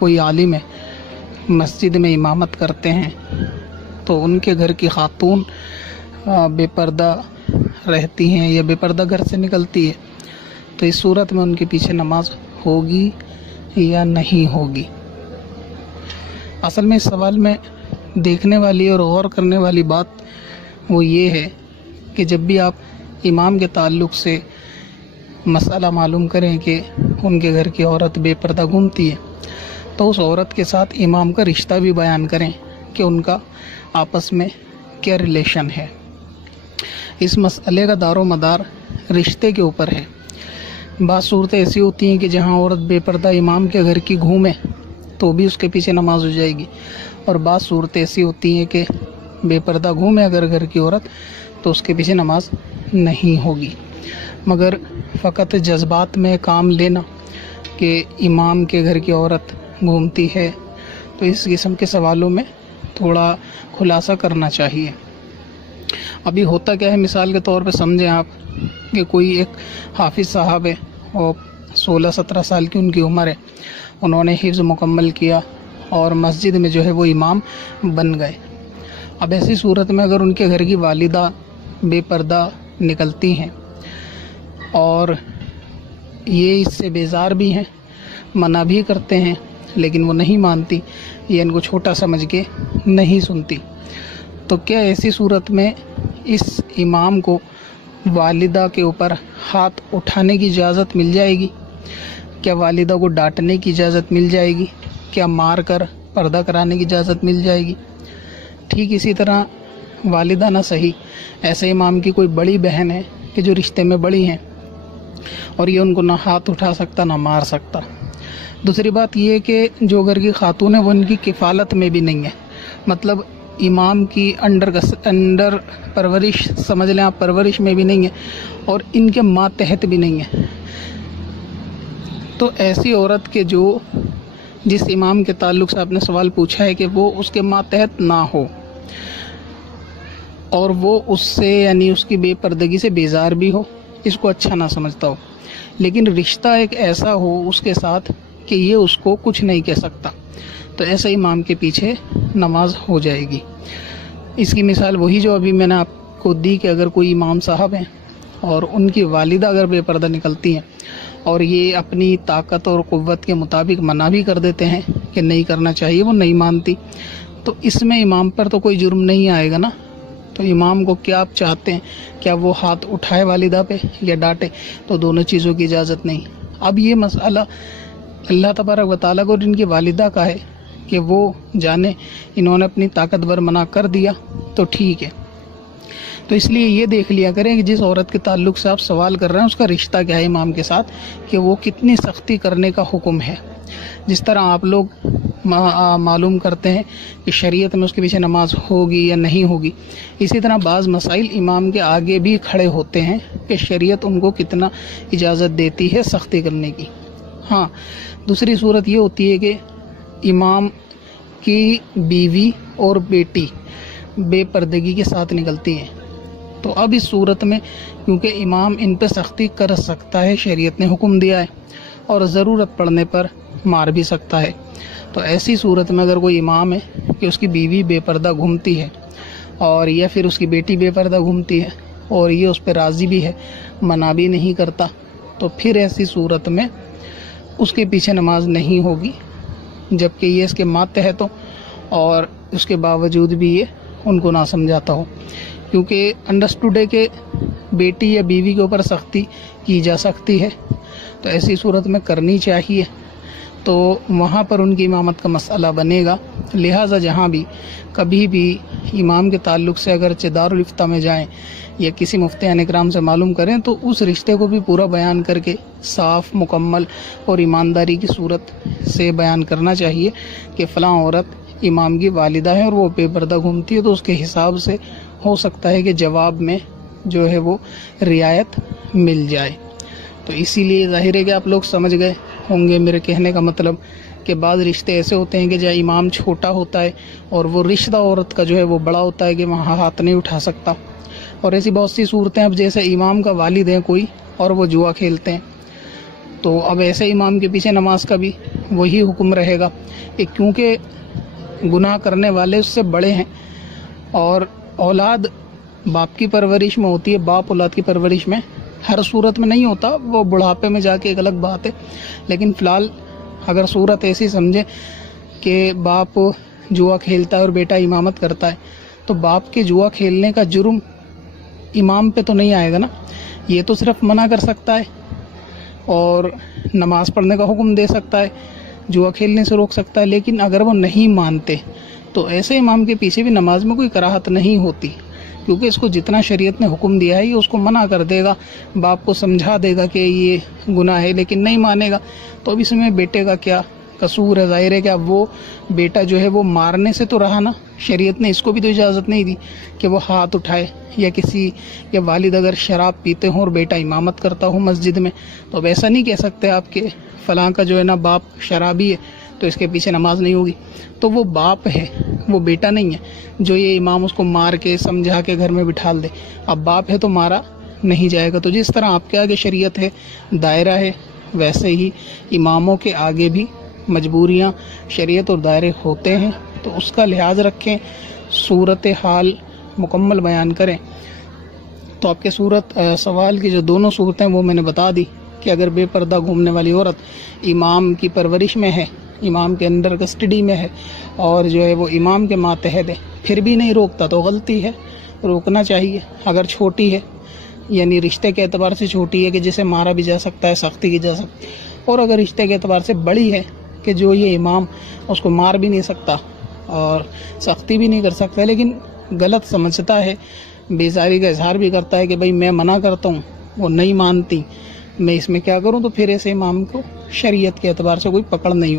کوئی عالم ہے مسجد میں امامت کرتے ہیں تو ان کے گھر کی خاتون بے پردہ رہتی ہیں یا بے پردہ گھر سے نکلتی ہے، تو اس صورت میں ان کے پیچھے نماز ہوگی یا نہیں ہوگی؟ اصل میں اس سوال میں دیکھنے والی اور غور کرنے والی بات وہ یہ ہے کہ جب بھی آپ امام کے تعلق سے مسئلہ معلوم کریں کہ ان کے گھر کی عورت بے پردہ گھومتی ہے تو اس عورت کے ساتھ امام کا رشتہ بھی بیان کریں کہ ان کا آپس میں کیا ریلیشن ہے۔ اس مسئلے کا دار و مدار رشتے کے اوپر ہے۔ بعض صورتیں ایسی ہوتی ہیں کہ جہاں عورت بے پردہ امام کے گھر کی گھومے تو بھی اس کے پیچھے نماز ہو جائے گی، اور بعض صورتیں ایسی ہوتی ہیں کہ بے پردہ گھومے اگر گھر کی عورت تو اس کے پیچھے نماز نہیں ہوگی۔ مگر فقط جذبات میں کام لینا کہ امام کے گھر کی عورت گھومتی ہے، تو اس قسم کے سوالوں میں تھوڑا خلاصہ کرنا چاہیے۔ ابھی ہوتا کیا ہے، مثال کے طور پہ سمجھیں آپ کہ کوئی ایک حافظ صاحب ہے اور 16-17 سال کی ان کی عمر ہے، انہوں نے حفظ مکمل کیا اور مسجد میں جو ہے وہ امام بن گئے۔ اب ایسی صورت میں اگر ان کے گھر کی والدہ بے پردہ نکلتی ہیں اور یہ اس سے بیزار بھی ہیں، منع بھی کرتے ہیں، لیکن وہ نہیں مانتی یا ان کو چھوٹا سمجھ کے نہیں سنتی، تو کیا ایسی صورت میں اس امام کو والدہ کے اوپر ہاتھ اٹھانے کی اجازت مل جائے گی؟ کیا والدہ کو ڈانٹنے کی اجازت مل جائے گی؟ کیا مار کر پردہ کرانے کی اجازت مل جائے گی؟ ٹھیک اسی طرح والدہ نہ صحیح، ایسے امام کی کوئی بڑی بہن ہے کہ جو رشتے میں بڑی ہیں اور یہ ان کو نہ ہاتھ اٹھا سکتا نہ مار سکتا۔ دوسری بات یہ کہ جو گھر کی خاتون ہے وہ ان کی کفالت میں بھی نہیں ہے، مطلب امام کی انڈر پرورش سمجھ لیں آپ، پرورش میں بھی نہیں ہے اور ان کے ماتحت بھی نہیں ہے۔ تو ایسی عورت کے جو جس امام کے تعلق سے آپ نے سوال پوچھا ہے کہ وہ اس کے ماتحت نہ ہو اور وہ اس سے یعنی اس کی بے پردگی سے بیزار بھی ہو، اس کو اچھا نہ سمجھتا ہو، لیکن رشتہ ایک ایسا ہو اس کے ساتھ کہ یہ اس کو کچھ نہیں کہہ سکتا، تو ایسے امام کے پیچھے نماز ہو جائے گی۔ اس کی مثال وہی جو ابھی میں نے آپ کو دی کہ اگر کوئی امام صاحب ہیں اور ان کی والدہ اگر بے پردہ نکلتی ہیں اور یہ اپنی طاقت اور قوت کے مطابق منع بھی کر دیتے ہیں کہ نہیں کرنا چاہیے، وہ نہیں مانتی، تو اس میں امام پر تو کوئی جرم نہیں آئے گا نا۔ تو امام کو کیا آپ چاہتے ہیں، کیا وہ ہاتھ اٹھائے والدہ پہ یا ڈانٹے؟ تو دونوں چیزوں کی اجازت نہیں۔ اب یہ مسئلہ اللہ تبارک و تعالیٰ کو اور ان کی والدہ کا ہے کہ وہ جانے، انہوں نے اپنی طاقت بر منع کر دیا تو ٹھیک ہے۔ تو اس لیے یہ دیکھ لیا کریں کہ جس عورت کے تعلق سے آپ سوال کر رہے ہیں اس کا رشتہ کیا ہے امام کے ساتھ، کہ وہ کتنی سختی کرنے کا حکم ہے۔ جس طرح آپ لوگ معلوم کرتے ہیں کہ شریعت میں اس کے پیچھے نماز ہوگی یا نہیں ہوگی، اسی طرح بعض مسائل امام کے آگے بھی کھڑے ہوتے ہیں کہ شریعت ان کو کتنا اجازت دیتی ہے سختی کرنے کی۔ ہاں، دوسری صورت یہ ہوتی ہے کہ امام کی بیوی اور بیٹی بے پردگی کے ساتھ نکلتی ہیں، تو اب اس صورت میں کیونکہ امام ان پہ سختی کر سکتا ہے، شریعت نے حکم دیا ہے، اور ضرورت پڑنے پر مار بھی سکتا ہے، تو ایسی صورت میں اگر کوئی امام ہے کہ اس کی بیوی بے پردہ گھومتی ہے اور یا پھر اس کی بیٹی بے پردہ گھومتی ہے اور یہ اس پہ راضی بھی ہے، منع بھی نہیں کرتا، تو پھر ایسی صورت میں اس کے پیچھے نماز نہیں ہوگی، جبکہ یہ اس کے ماتحت ہو اور اس کے باوجود بھی یہ ان کو نہ سمجھاتا ہو، کیونکہ انڈرسٹوڈ ہے کہ بیٹی یا بیوی کے اوپر سختی کی جا سکتی ہے، تو ایسی صورت میں کرنی چاہیے، تو وہاں پر ان کی امامت کا مسئلہ بنے گا۔ لہٰذا جہاں بھی کبھی بھی امام کے تعلق سے اگر دارالفتہ میں جائیں یا کسی مفتیان اکرام سے معلوم کریں تو اس رشتے کو بھی پورا بیان کر کے صاف، مکمل اور ایمانداری کی صورت سے بیان کرنا چاہیے کہ فلاں عورت امام کی والدہ ہے اور وہ بے پردہ گھومتی ہے، تو اس کے حساب سے ہو سکتا ہے کہ جواب میں جو ہے وہ رعایت مل جائے۔ تو اسی لیے ظاہر ہے کہ آپ لوگ سمجھ گئے ہوں گے میرے کہنے کا مطلب کہ بعض رشتے ایسے ہوتے ہیں کہ جہاں امام چھوٹا ہوتا ہے اور وہ رشتہ عورت کا جو ہے وہ بڑا ہوتا ہے کہ وہاں ہاتھ نہیں اٹھا سکتا، اور ایسی بہت سی صورتیں اب جیسے امام کا والد ہے کوئی اور وہ جوا کھیلتے ہیں، تو اب ایسے امام کے پیچھے نماز کا بھی وہی حکم رہے گا کہ کیونکہ گناہ کرنے والے اس سے بڑے ہیں، اور اولاد باپ کی پرورش میں ہوتی ہے، باپ اولاد کی پرورش میں ہر صورت میں نہیں ہوتا، وہ بڑھاپے میں جا کے ایک الگ بات ہے، لیکن فی الحال اگر صورت ایسی سمجھے کہ باپ جوا کھیلتا ہے اور بیٹا امامت کرتا ہے، تو باپ کے جوا کھیلنے کا جرم امام پہ تو نہیں آئے گا نا، یہ تو صرف منع کر سکتا ہے اور نماز پڑھنے کا حکم دے سکتا ہے، جوا کھیلنے سے روک سکتا ہے، لیکن اگر وہ نہیں مانتے تو ایسے امام کے پیچھے بھی نماز میں کوئی کراہت نہیں ہوتی، کیونکہ اس کو جتنا شریعت نے حکم دیا ہے یہ اس کو منع کر دے گا، باپ کو سمجھا دے گا کہ یہ گناہ ہے، لیکن نہیں مانے گا تو اب اس میں بیٹے کا کیا قصور ہے؟ ظاہر ہے کہ اب وہ بیٹا جو ہے وہ مارنے سے تو رہا نا، شریعت نے اس کو بھی تو اجازت نہیں دی کہ وہ ہاتھ اٹھائے، یا والد اگر شراب پیتے ہوں اور بیٹا امامت کرتا ہو مسجد میں، تو اب ایسا نہیں کہہ سکتے آپ کہ فلاں کا جو ہے نا باپ شرابی ہے تو اس کے پیچھے نماز نہیں ہوگی، تو وہ باپ ہے، وہ بیٹا نہیں ہے جو یہ امام اس کو مار کے سمجھا کے گھر میں بٹھال دے، اب باپ ہے تو مارا نہیں جائے گا۔ تو جس طرح آپ کے آگے شریعت ہے، دائرہ ہے، ویسے ہی اماموں کے آگے بھی مجبوریاں، شریعت اور دائرے ہوتے ہیں، تو اس کا لحاظ رکھیں، صورت حال مکمل بیان کریں۔ تو آپ کے سوال کی جو دونوں صورتیں وہ میں نے بتا دی کہ اگر بے پردہ گھومنے والی عورت امام کی پرورش میں ہے، امام کے انڈر کسٹڈی میں ہے اور جو ہے وہ امام کے ماتحت ہے، پھر بھی نہیں روکتا تو غلطی ہے، روکنا چاہیے۔ اگر چھوٹی ہے، یعنی رشتے کے اعتبار سے چھوٹی ہے کہ جسے مارا بھی جا سکتا ہے، سختی کی جا سکتی، اور اگر رشتے کے اعتبار سے بڑی ہے کہ جو یہ امام اس کو مار بھی نہیں سکتا اور سختی بھی نہیں کر سکتا، لیکن غلط سمجھتا ہے، بیزاری کا اظہار بھی کرتا ہے کہ بھائی میں منع کرتا ہوں، وہ نہیں مانتی، میں اس میں کیا کروں، تو پھر ایسے امام کو شریعت کے اعتبار سے کوئی پکڑ نہیں ہو۔